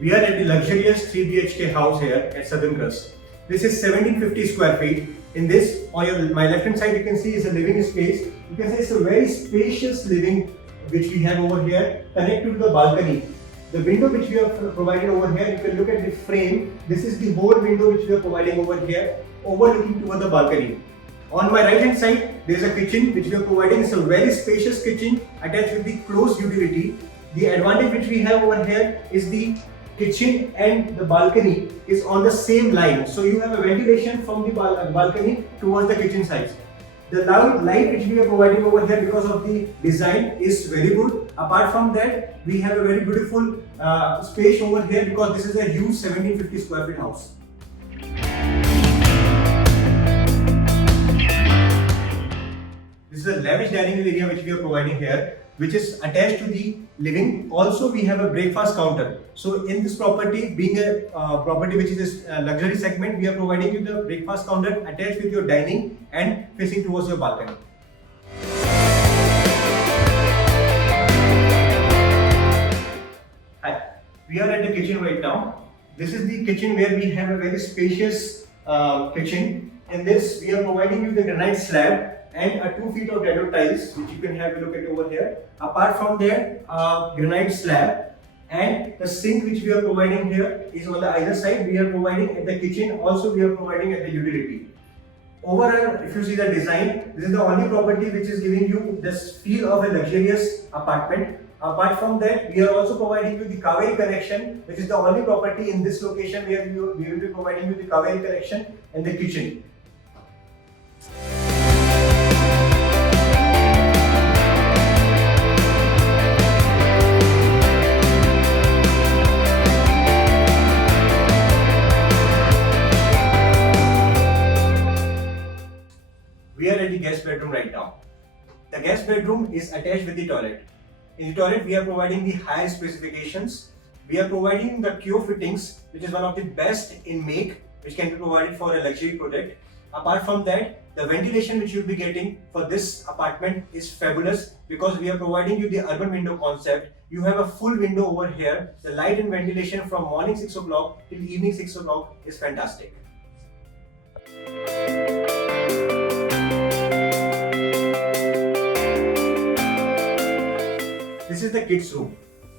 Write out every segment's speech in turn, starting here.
We are at the luxurious 3 BHK house here at Southern Crest. This is 1750 square feet. In this, on my left hand side, you can see is a living space. You can see it's a very spacious living which we have over here, connected to the balcony. The window which we have provided over here, you can look at the frame. This is the whole window which we are providing over here, overlooking toward the balcony. On my right hand side, there is a kitchen which we are providing. It's a very spacious kitchen attached with the closed utility. The advantage which we have over here is the kitchen and the balcony is on the same line. So you have a ventilation from the balcony towards the kitchen sides. The light which we are providing over here because of the design is very good. Apart from that, we have a very beautiful space over here because this is a huge 1750 square feet house. This is a lavish dining area which we are providing here, which is attached to the living. Also, we have a breakfast counter. So, in this property, being a property which is a luxury segment, we are providing you the breakfast counter attached with your dining and facing towards your balcony. Hi, we are at the kitchen right now. This is the kitchen where we have a very spacious kitchen. In this, we are providing you the granite slab and a 2 feet of granite tiles, which you can have a look at over here. Apart from that, granite slab and the sink which we are providing here is on the either side. We are providing at the kitchen, also we are providing at the utility. Over here, if you see the design, this is the only property which is giving you this feel of a luxurious apartment. Apart from that, we are also providing you the Kaveri connection, which is the only property in this location where we will be providing you the Kaveri connection and the kitchen. We are at the guest bedroom right now. The guest bedroom is attached with the toilet. In the toilet, we are providing the higher specifications. We are providing the Kyo fittings, which is one of the best in make, which can be provided for a luxury product. Apart from that, the ventilation which you will be getting for this apartment is fabulous because we are providing you the urban window concept. You have a full window over here. The light and ventilation from morning 6 o'clock till evening 6 o'clock is fantastic. This is the kids room.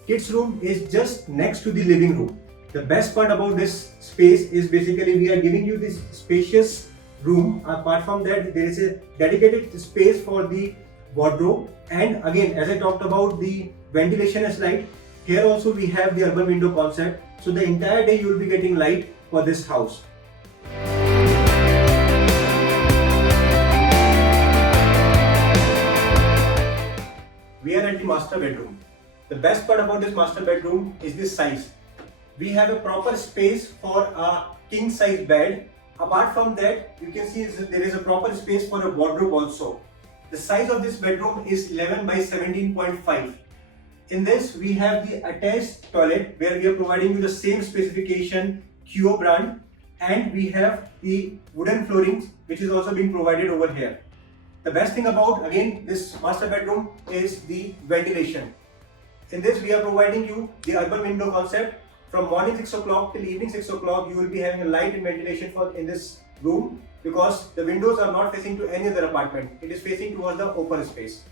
Kids room is just next to the living room. The best part about this space is basically we are giving you this spacious room. Apart from that, there is a dedicated space for the wardrobe, and again, as I talked about, the ventilation is light. Here also we have the urban window concept, so the entire day you will be getting light for this house. We are at the master bedroom. The best part about this master bedroom is this size. We have a proper space for a king size bed. Apart from that, you can see there is a proper space for a wardrobe also. The size of this bedroom is 11 by 17.5. In this, we have the attached toilet where we are providing you the same specification Kyo brand, and we have the wooden flooring which is also being provided over here. The best thing about again this master bedroom is the ventilation. In this, we are providing you the urban window concept. From morning 6 o'clock till evening 6 o'clock, you will be having a light and ventilation in this room because the windows are not facing to any other apartment. It is facing towards the open space.